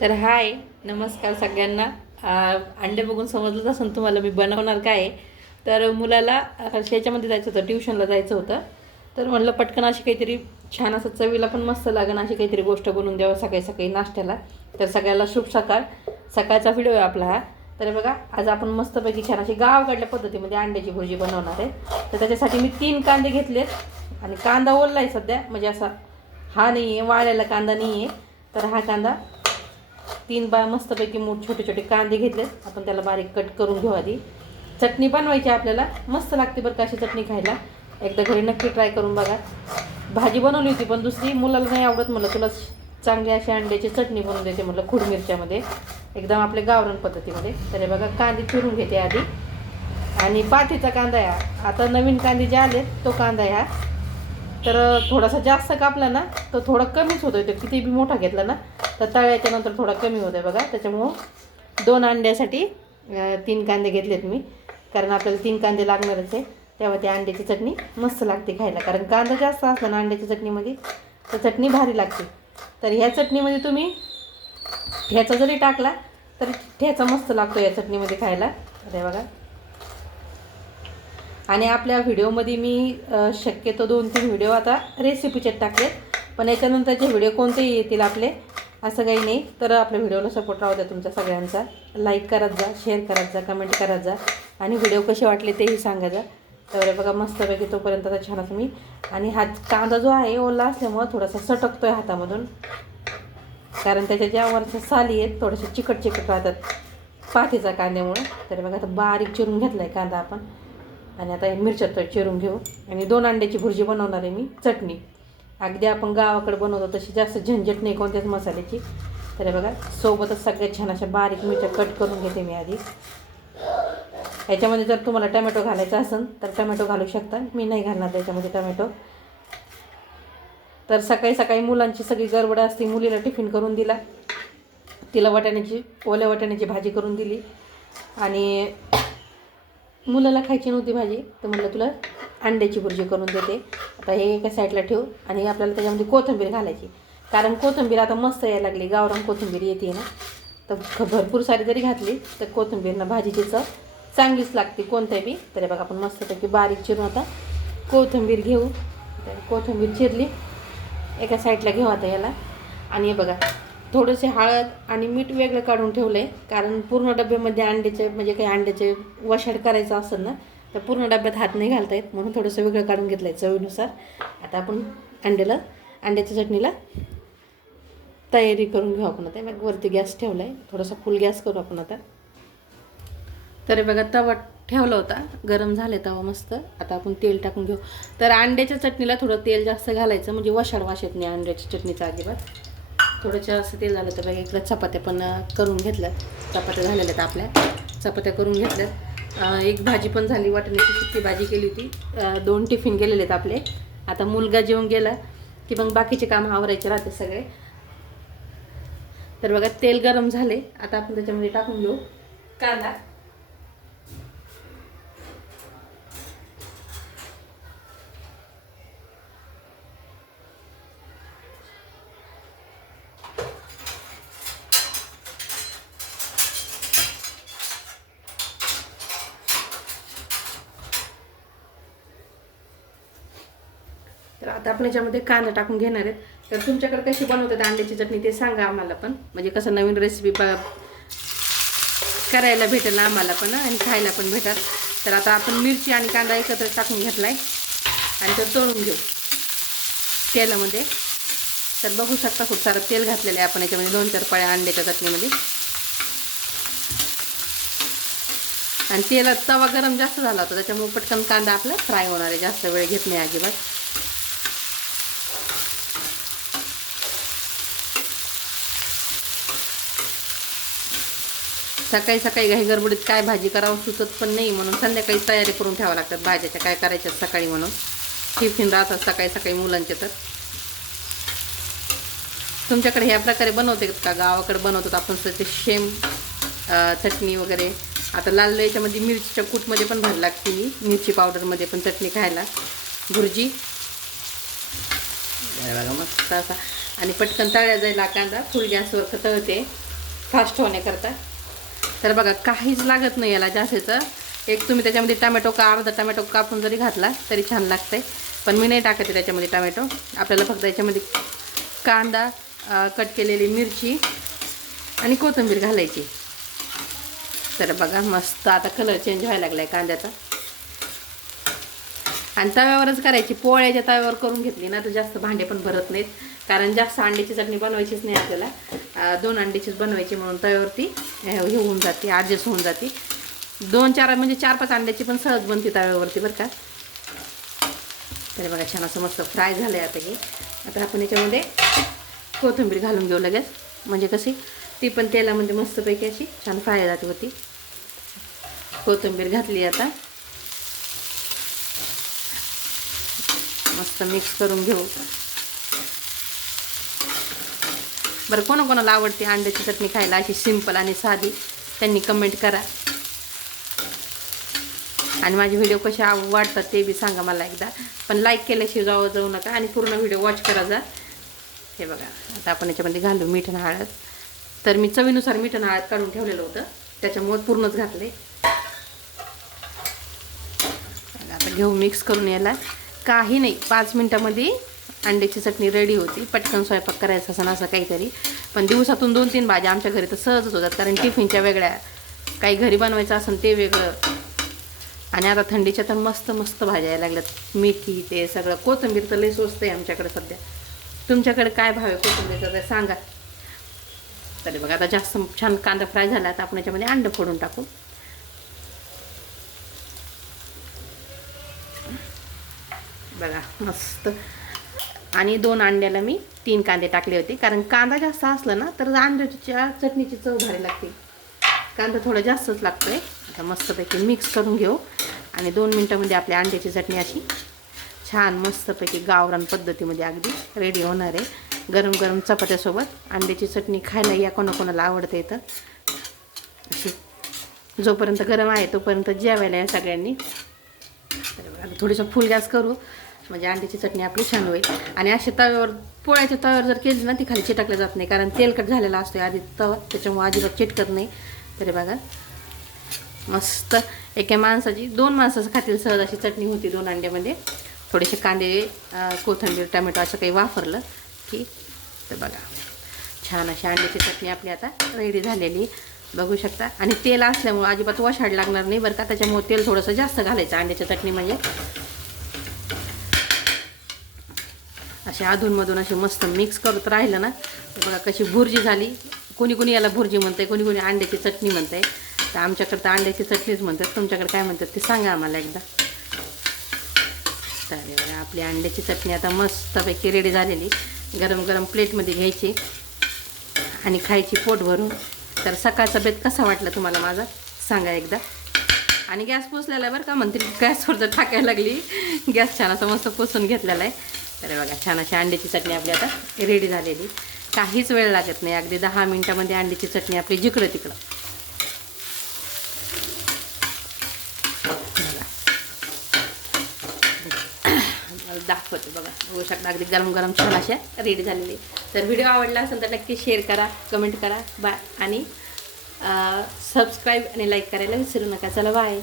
तर हाय, नमस्कार सगळ्यांना. अंडे बघून समजलंच असेल तुम्हाला मी बनवणार काय आहे. तर मुलाला ह्याच्यामध्ये जायचं होतं, ट्युशनला जायचं होतं. तर म्हणलं पटकन अशी काहीतरी छान असं चवीला पण मस्त लागेल अशी काहीतरी गोष्ट बनवून द्यावं सकाळी सकाळी नाश्त्याला. तर सगळ्याला शुभ सकाळ. सकाळचा व्हिडिओ आहे आपला हा. तर बघा, आज आपण मस्तपैकी छान अशी गावाकडल्या पद्धतीमध्ये अंड्याची भुर्जी बनवणार आहे. तर त्याच्यासाठी मी 3 कांदे घेतलेत आणि कांदा ओलला आहे सध्या, म्हणजे असा हा नाही आहे, वाळलेला कांदा नाही आहे. तर हा कांदा 3 मस्तपैकी छोटे छोटे कांदे घेतलेत. आपण त्याला बारीक कट करून घेऊ. आधी चटणी बनवायची आपल्याला, मस्त लागते बरं का अशी चटणी खायला. एकदा घरी नक्की ट्राय करून बघा. भाजी बनवली होती पण दुसरी, मुलाला नाही आवडत. म्हणलं तुला चांगली अशी अंड्याची चटणी बनवून देते म्हटलं, खूड मिरच्यामध्ये एकदम आपल्या गावरान पद्धतीमध्ये. तर हे बघा, कांदे चिरून घेते आधी. आणि पातीचा कांदा आहे आता, नवीन कांदे जे आले तो कांदा आहे हा. तर थोडासा जास्त कापला ना तर थोडा कमीच होतो. तो किती बी मोठा घेतला ना तर तळ्याच्या नंतर थोडा कमी होतो आहे बघा. त्याच्यामुळं 2 अंड्यासाठी 3 कांदे घेतलेत मी, कारण आपल्याला 3 कांदे लागणारच आहे. तेव्हा ती अंड्याची चटणी मस्त लागते खायला, कारण कांदा जास्त असला ना अंड्याच्या चटणीमध्ये तर चटणी भारी लागते. तर ह्या चटणीमध्ये तुम्ही ठेचा जरी टाकला तरी ठेचा मस्त लागतो या चटणीमध्ये खायला. अरे बघा, आणि आपल्या व्हिडिओमध्ये मी शक्यतो 2-3 व्हिडिओ आता रेसिपीचे टाकलेत, पण याच्यानंतरचे व्हिडिओ कोणतेही येतील आपले, असं काही नाही. तर आपल्या व्हिडिओला सपोर्ट राहू द्या तुमच्या सगळ्यांचा. लाईक करत जा, शेअर करत जा, कमेंट करत जा, आणि व्हिडिओ कसे वाटले तेही सांगा जा. तर बघा मस्तपैकी तोपर्यंत आता छान असं मी, आणि हा कांदा जो आहे ओला असल्यामुळं थोडासा सटकतो आहे हातामधून, कारण त्याच्या ज्या वरच्या साली आहेत थोडेसे चिकट चिकट राहतात पातीचा कांद्यामुळं. तर बघा, आता बारीक चिरून घेतला आहे कांदा आपण, आणि आता मिरच्या तर चिरून घेऊ. आणि 2 अंड्याची भुर्जी बनवणार आहे मी. चटणी अगदी आपण गावाकडे बनवतो तशी, जास्त झंझट नाही कोणत्याच मसाल्याची. तर बघा, सोबतच सगळ्यात छान अशा बारीक मिरच्या कट करून घेते मी आधी. ह्याच्यामध्ये जर तुम्हाला टमॅटो घालायचा असेल तर टमॅटो घालू शकता, मी नाही घालणार त्याच्यामध्ये टमॅटो. तर सकाळी सकाळी मुलांची सगळी गडबड असते. मुलीला टिफिन करून दिला, तिला ओल्या वाटाण्याची भाजी करून दिली, आणि मुलाला खायची नव्हती भाजी, तर म्हटलं तुला अंड्याची भुर्जी करून देते. आता हे एका साईडला ठेवू, आणि आपल्याला त्याच्यामध्ये कोथिंबीर घालायची, कारण कोथिंबीर आता मस्त यायला लागली, गावरान कोथिंबीर येते ना. तर भरपूर सारी जरी घातली तर कोथिंबीरनं भाजीची चव चांगलीच लागते कोणत्या बी. तर बघा, आपण मस्तपैकी बारीक चिरून आता कोथिंबीर घेऊ. तर कोथिंबीर चिरली, एका साईडला घेऊ आता याला. आणि बघा, थोडेसे हळद आणि मीठ वेगळं काढून ठेवलं आहे, कारण पूर्ण डब्यामध्ये अंड्याचे म्हणजे काही अंड्याचे वशाड करायचं असेल ना तर पूर्ण डब्यात हात नाही घालता येत, म्हणून थोडंसं वेगळं काढून घेतलं आहे चवीनुसार. आता आपण अंड्याच्या चटणीला तयारी करून घेऊ आपण. आता मग वरती गॅस ठेवला आहे, थोडासा फुल गॅस करू आपण आता. तर बघा, तवा ठेवला होता, गरम झाले तवा मस्त. आता आपण तेल टाकून घेऊ. तर अंड्याच्या चटणीला थोडं तेल जास्त घालायचं, म्हणजे वशाड वास येत नाही अंड्याच्या चटणीचा अजिबात. थोडंसं असं तेल झालं. तर बघा, इकडं चपात्या पण करून घेतल्यात. चपात्या झालेल्या आहेत आपल्या, चपात्या करून घेतल्यात. एक भाजी पण झाली, वाटण्याची सुकी भाजी केली होती. 2 टिफिन गेलेले आहेत आपले. आता मुलगा जेवून गेला की मग बाकीचे कामं आवरायचे राहते सगळे. तर बघा, तेल गरम झाले, आता आपण त्याच्यामध्ये टाकून घेऊ कांदा. तर आता आपण याच्यामध्ये कांदा टाकून घेणार आहेत. तर तुमच्याकडे कशी बनवतात अंड्याची चटणी ते सांगा आम्हाला पण, म्हणजे कसं नवीन रेसिपी करायला भेटेल आम्हाला पण आणि खायला पण भेटेल. तर आता आपण मिरची आणि कांदा एकत्र टाकून घेतला आहे, आणि तो तळून घेऊ तेलामध्ये. तर बघू शकता, खूप सारं तेल घातलेलं आहे आपण याच्यामध्ये, 2-4 पळ्या अंड्याच्या चटणीमध्ये. आणि तेलात तवा गरम जास्त झाला होता, त्याच्यामुळे पटकन कांदा आपला फ्राय होणार आहे, जास्त वेळ घेत नाही अजिबात. सकाळी सकाळी घाई गडबडीत काय भाजी करावं सुचत पण नाही, म्हणून संध्याकाळी तयारी करून ठेवावं लागतात भाज्याच्या काय करायच्यात सकाळी, म्हणून टिफिन राहतात सकाळी सकाळी मुलांचे. तर तुमच्याकडे ह्या प्रकारे बनवते का? गावाकडे बनवतात आपण ते शेम चटणी वगैरे. आता लाल याच्यामध्ये मिरचीच्या कूटमध्ये पण भर लागते मी, मिरची पावडरमध्ये पण चटणी खायला. भुर्जी बघा मस्त असा, आणि पटकन तळ्या जायला कांदा फुल गॅसवर तळते. फास्ट होण्याकरता. तर बघा काहीच लागत नाही याला जास्तीचं. एक तुम्ही त्याच्यामध्ये टमॅटो अर्धा टमॅटो कापून जरी घातला तरी छान लागतंय. पण मी नाही टाकते त्याच्यामध्ये टमॅटो. आपल्याला फक्त याच्यामध्ये कांदा, कट केलेली मिरची आणि कोथिंबीर घालायची. तर बघा मस्त आता कलर चेंज व्हायला लागला आहे कांद्याचा. आणि तव्यावरच करायची. पोळ्याच्या तव्यावर करून घेतली ना तर जास्त भांडे पण भरत नाहीत. कारण जास्त अंड्याची चटणी बनवायचीच नाही आपल्याला. 2 अंड्याचीच बनवायची म्हणून तव्यावरती हे होऊन जाते, ॲडजस्ट होऊन जाते. 2-4 म्हणजे 4-5 अंड्याची पण सहज बनते तव्यावरती बरं का. तरी बघा छान असं मस्त फ्राय झालं आहे आता हे. आता आपण याच्यामध्ये कोथिंबीर घालून घेऊ लगेच. म्हणजे कशी ती पण तेलामध्ये मस्तपैकी अशी छान फ्राय जाते होती. कोथिंबीर घातली आता. मस्त मिक्स करून घेऊ. बरं कोणाकोणाला आवडते अंड्याची चटणी खायला अशी सिंपल आणि साधी, त्यांनी कमेंट करा. आणि माझे व्हिडिओ कसे वाटतात ते बी सांगा मला एकदा. पण लाईक केल्याशिवाय जाऊ नका आणि पूर्ण व्हिडिओ वॉच करा जा. हे बघा आता आपण याच्यामध्ये घालू मीठ आणि हळद. तर मी चवीनुसार मीठ आणि हळद काढून ठेवलेलं होतं त्याच्यामुळे पूर्णच घातले. आता घेऊ मिक्स करून याला. काही नाही 5 मिनटामध्ये अंड्याची चटणी रेडी होती. पटकन स्वयंपाक करायचा असं असं काहीतरी. पण दिवसातून 2-3 भाज्या आमच्या घरी तर सहजच होतात. कारण टिफिनच्या वेगळ्या, काही घरी बनवायचं असेल ते वेगळं. आणि आता थंडीच्या तर मस्त मस्त भाज्या यायला लागल्यात. मेथी ते सगळं. कोथिंबीर तर लई स्वस्त आहे आमच्याकडे सध्या. तुमच्याकडे काय भाव आहे कोथिंबीरचा ते सांगा. तरी बघा आता जास्त छान कांदा फ्राय झाला. आता आपण याच्यामध्ये अंडं फोडून टाकू. बघा मस्त. आणि 2 अंड्याला मी 3 कांदे टाकले होते. कारण कांदा जास्त असला ना तर अंड्याच्या चटणीची चव भारी लागते. कांदा थोडा जास्तच लागतोय. आता मस्तपैकी मिक्स करून घेऊ. आणि 2 मिनटामध्ये आपली अंड्याची चटणी अशी छान मस्तपैकी गावरान पद्धतीमध्ये अगदी रेडी होणार आहे. गरम गरम चपात्यासोबत अंड्याची चटणी खायला या कोणाकोणाला आवडते इथं. अशी जोपर्यंत गरम आहे तोपर्यंत जेवायला या सगळ्यांनी. तर थोडीसं फुल गॅस करू म्हणजे अंड्याची चटणी आपली छान होईल. आणि अशी तव्यावर पोळ्याच्या तव्यावर जर केली ना ती खाली चिटकल्या जात नाही. कारण तेलकट झालेला असतो आधी तवा, त्याच्यामुळे अजिबात चिटकत नाही. तरी बघा मस्त एका माणसाची 2 माणसाचं खातील सहज अशी चटणी होती 2 अंड्यामध्ये. थोडेसे कांदे, कोथिंबीर, टमॅटो असं काही वापरलं की. तर बघा छान अशी अंड्याची चटणी आपली आता रेडी झालेली बघू शकता. आणि तेल असल्यामुळं अजिबात वशाड लागणार नाही बरं का. त्याच्यामुळे तेल थोडंसं जास्त घालायचं अंड्याच्या चटणी म्हणजे. असे अधूनमधून असे मस्त मिक्स करत राहिलं ना तर बघा कशी भुर्जी झाली. कोणी कोणी याला भुर्जी म्हणते, कोणी कोणी अंड्याची चटणी म्हणते. तर आमच्याकडं तर अंड्याची चटणीच म्हणतात. तुमच्याकडे काय म्हणतात ते सांगा आम्हाला एकदा. तर आपली अंड्याची चटणी आता मस्तपैकी रेडी झालेली. गरम गरम प्लेटमध्ये घ्यायची आणि खायची पोट भरून. तर सकाळचा बेत कसा वाटला तुम्हाला माझा सांगा एकदा. आणि गॅस पुसलेला आहे बरं का. म्हणतील गॅसवर जर टाकायला लागली. गॅस छान असा मस्त पुसून घेतलेला आहे. तर बघा छान अशी अंड्याची चटणी आपली आता रेडी झालेली. काहीच वेळ लागत नाही. अगदी 10 मिनटामध्ये अंड्याची चटणी आपली जिकडं तिकडं. दाखवते बघा बघू शकता अगदी गरम गरम छान अशा रेडी झालेली. तर व्हिडिओ आवडला असेल तर नक्की शेअर करा, कमेंट करा. बाय. आणि सबस्क्राईब आणि लाईक करायला विसरू नका. चला बाय.